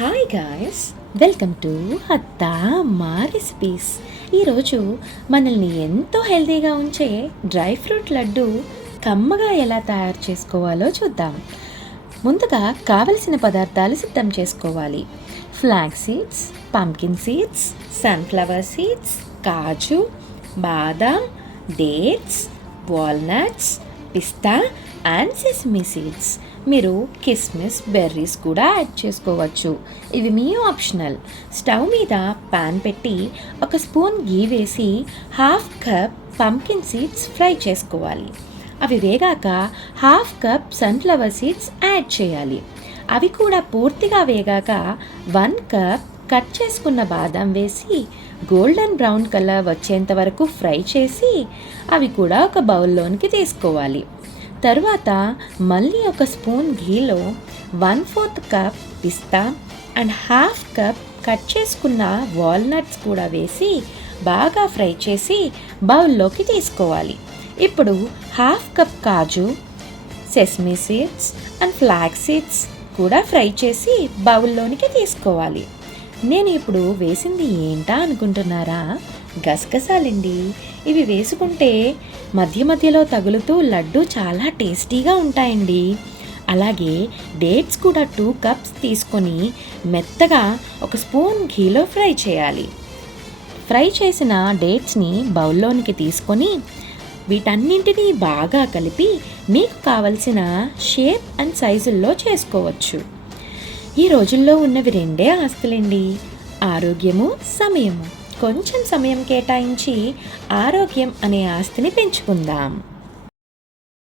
Hi guys, welcome to అత్తా అమ్మా recipes. ఈరోజు మనల్ని ఎంతో హెల్తీగా ఉంచే డ్రై ఫ్రూట్ లడ్డు కమ్మగా ఎలా తయారు చేసుకోవాలో చూద్దాం. ముందుగా కావలసిన పదార్థాలు సిద్ధం చేసుకోవాలి. Flax seeds, pumpkin seeds, sunflower seeds, కాజు, బాదాం, డేట్స్, వాల్నట్స్, పిస్తా అండ్ సెసమీ సీడ్స్. మీరు కిస్మిస్, బెర్రీస్ కూడా యాడ్ చేసుకోవచ్చు. ఇవి మీ ఆప్షనల్. స్టవ్ మీద పాన్ పెట్టి ఒక స్పూన్ గీ వేసి 1/2 కప్ పంకిన్ సీడ్స్ ఫ్రై చేసుకోవాలి. అవి వేగాక 1/2 కప్ సన్ఫ్లవర్ సీడ్స్ యాడ్ చేయాలి. అవి కూడా పూర్తిగా వేగాక 1 కప్ కట్ చేసుకున్న బాదం వేసి గోల్డెన్ బ్రౌన్ కలర్ వచ్చేంత వరకు ఫ్రై చేసి అవి కూడా ఒక బౌల్లోనికి తీసుకోవాలి. తరువాత మళ్ళీ ఒక స్పూన్ ఘీలో 1/4 కప్ పిస్తా అండ్ 1/2 కప్ కట్ చేసుకున్న వాల్నట్స్ కూడా వేసి బాగా ఫ్రై చేసి బౌల్లోకి తీసుకోవాలి. ఇప్పుడు 1/2 కప్ కాజు, sesame seeds and flax seeds కూడా ఫ్రై చేసి బౌల్లోనికి తీసుకోవాలి. నేను ఇప్పుడు వేసింది ఏంటా అనుకుంటున్నారా? గసగసాలండి. ఇవి వేసుకుంటే మధ్య మధ్యలో తగులుతూ లడ్డు చాలా టేస్టీగా ఉంటాయండి. అలాగే డేట్స్ కూడా 2 కప్స్ తీసుకొని మెత్తగా ఒక స్పూన్ ఘీలో ఫ్రై చేయాలి. ఫ్రై చేసిన డేట్స్ని బౌల్లోనికి తీసుకొని వీటన్నింటినీ బాగా కలిపి మీకు కావలసిన షేప్ అండ్ సైజుల్లో చేసుకోవచ్చు. ఈ రోజుల్లో ఉన్నవి రెండే ఆస్తులండి, ఆరోగ్యము, సమయము. కొంచెం సమయం కేటాయించి ఆరోగ్యం అనే ఆస్తిని పెంచుకుందాం.